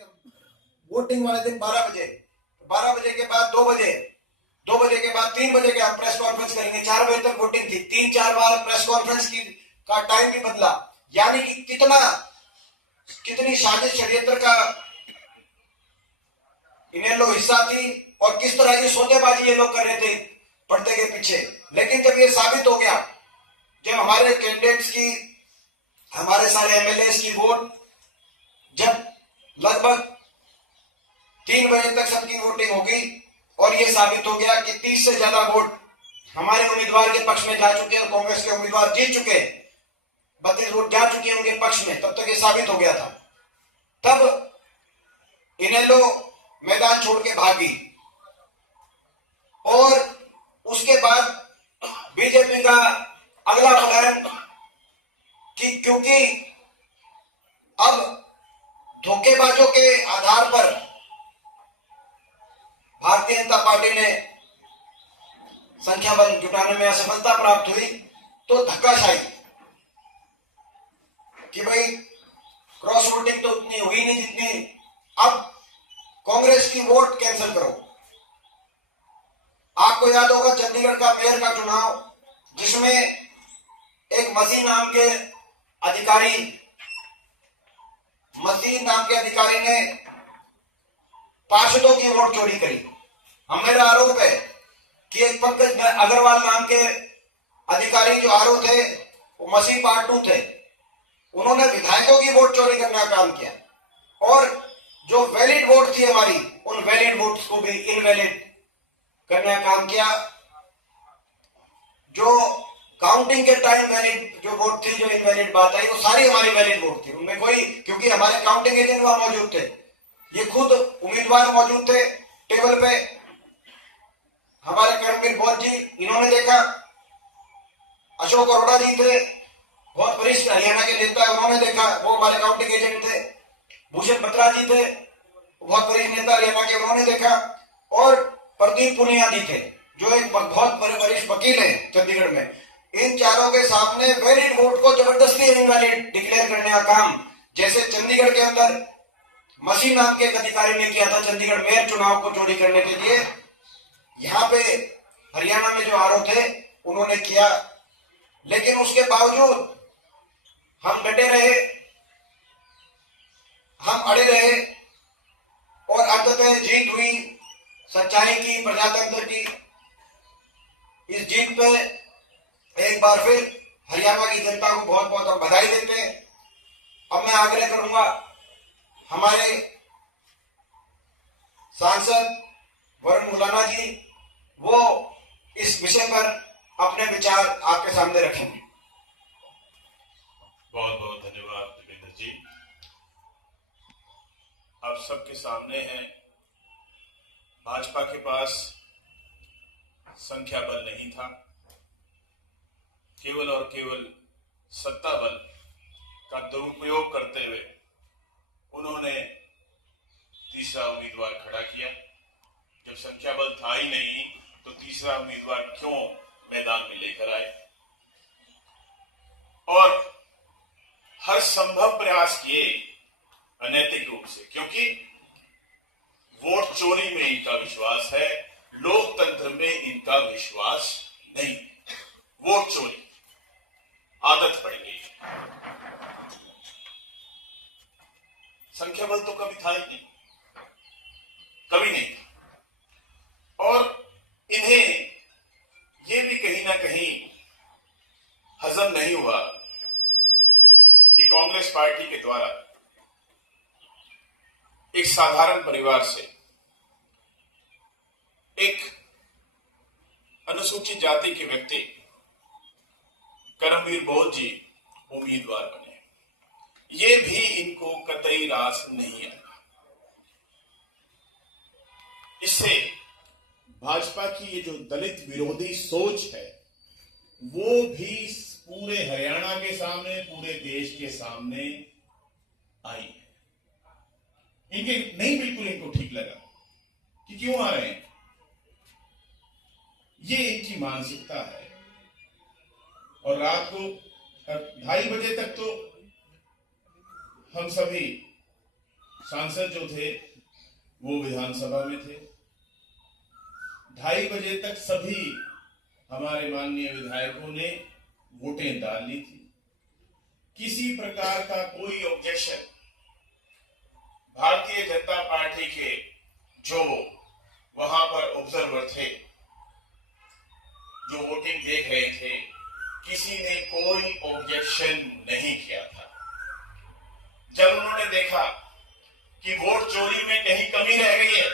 Voting वाले दिन 12 बजे, 12 बजे के बाद 2 बजे, 2 बजे के बाद 3 बजे के हम प्रेस कॉन्फ्रेंस करेंगे। 4 बजे तक वोटिंग थी, 3-4 बार प्रेस कॉन्फ्रेंस की का टाइम भी बदला। यानी कि कितनी साजिश षड्यंत्र का इन्हें लोग हिस्सा थी और किस तरह की सौदेबाजी ये लोग कर रहे थे पर्दे के पीछे। लेकिन जब ये साबित हो गया, जब हमारे कैंडिडेट्स की, हमारे सारे एमएलए की वोट जब लगभग 3 बजे तक सबकी वोटिंग हो गई और ये साबित हो गया कि 30 से ज्यादा वोट हमारे उम्मीदवार के पक्ष में जा चुके हैं और कांग्रेस के उम्मीदवार जीत चुके हैं, 32 वोट जा चुके हैं उनके पक्ष में, तब तक ये साबित हो गया था। तब इन्हें लोग मैदान छोड़ के भागी और उसके बाद बीजेपी का अगला प्लान कि क्योंकि अब धोखेबाजों के आधार पर भारतीय जनता पार्टी ने संख्या बल जुटाने में असफलता प्राप्त हुई, तो धक्काशाही कि भाई क्रॉस वोटिंग तो उतनी हुई नहीं जितनी, अब कांग्रेस की वोट कैंसिल करो। आपको याद होगा चंडीगढ़ का मेयर का चुनाव, जिसमें एक मसीह नाम के अधिकारी ने पार्षदों की वोट चोरी करी। हम मेरा आरोप है कि एक पंकज अग्रवाल नाम के अधिकारी जो आरोप थे वो मसीह पार्ट 2 थे, उन्होंने विधायकों की वोट चोरी करने का काम किया और जो वैलिड वोट थी हमारी, उन वैलिड वोट्स को भी इनवैलिड करने का काम किया। जो काउंटिंग के टाइम वैलिड जो वोट थी, जो इनवैलिड बात आई, वो सारी हमारी वैलिड वोट थी, उनमें कोई, क्योंकि हमारे काउंटिंग एजेंट वहां मौजूद थे, ये खुद उम्मीदवार मौजूद थे टेबल पे, हमारे कर्मवीर बौद्ध जी इन्होंने देखा, अशोक अरोड़ा जी थे, बहुत वरिष्ठ हरियाणा के नेता है, उन्होंने देखा, वो हमारे काउंटिंग एजेंट थे। भूषण बत्रा जी थे, बहुत वरिष्ठ नेता हरियाणा के, उन्होंने देखा। और प्रदीप पुनिया जी थे, जो एक बहुत वरिष्ठ वकील है चंडीगढ़ में। इन चारों के सामने वैलिड वोट को जबरदस्ती इनवैलिड डिक्लेयर करने का काम, जैसे चंडीगढ़ के अंदर मसीह नाम के एक अधिकारी ने किया था चंडीगढ़ मेयर चुनाव को चोरी करने के लिए, यहां पे हरियाणा में जो आरोप थे उन्होंने किया। लेकिन उसके बावजूद हम डटे रहे, हम अड़े रहे और अंततः जीत हुई सच्चाई की, प्रजातंत्र की। इस जीत पे एक बार फिर हरियाणा की जनता को बहुत बहुत हम बधाई देते हैं। अब मैं आग्रह करूंगा हमारे सांसद वरुण मुलाना जी, वो इस विषय पर अपने विचार आपके सामने रखेंगे। बहुत बहुत धन्यवाद देवेंद्र जी। आप सबके सामने हैं, भाजपा के पास संख्या बल नहीं था, केवल और केवल सत्ता बल का दुरुपयोग करते हुए उन्होंने तीसरा उम्मीदवार खड़ा किया। जब संख्या बल था ही नहीं तो तीसरा उम्मीदवार क्यों मैदान में लेकर आए, और हर संभव प्रयास किए अनैतिक रूप से, क्योंकि वोट चोरी में इनका विश्वास है, लोकतंत्र में इनका विश्वास नहीं। वोट चोरी आदत पड़ गई। संख्या बल तो कभी था ही नहीं, कभी नहीं था। और इन्हें ये भी कहीं ना कहीं हजम नहीं हुआ कि कांग्रेस पार्टी के द्वारा एक साधारण परिवार से एक अनुसूचित जाति के व्यक्ति कर्मवीर बौद्ध जी उम्मीदवार बने। ये भी इनको कतई रास नहीं आया। इससे भाजपा की ये जो दलित विरोधी सोच है वो भी पूरे हरियाणा के सामने, पूरे देश के सामने आई है। इनके नहीं, बिल्कुल इनको ठीक लगा कि क्यों आ रहे हैं, ये इनकी मानसिकता है। और रात को 2:30 बजे तक तो हम सभी सांसद जो थे वो विधानसभा में थे। 2:30 बजे तक सभी हमारे माननीय विधायकों ने वोटें डाल ली थी। किसी प्रकार का कोई ऑब्जेक्शन भारतीय जनता पार्टी के जो वहां पर ऑब्जर्वर थे, जो वोटिंग देख रहे थे, किसी ने कोई ऑब्जेक्शन नहीं किया था। जब उन्होंने देखा कि वोट चोरी में कहीं कमी रह गई है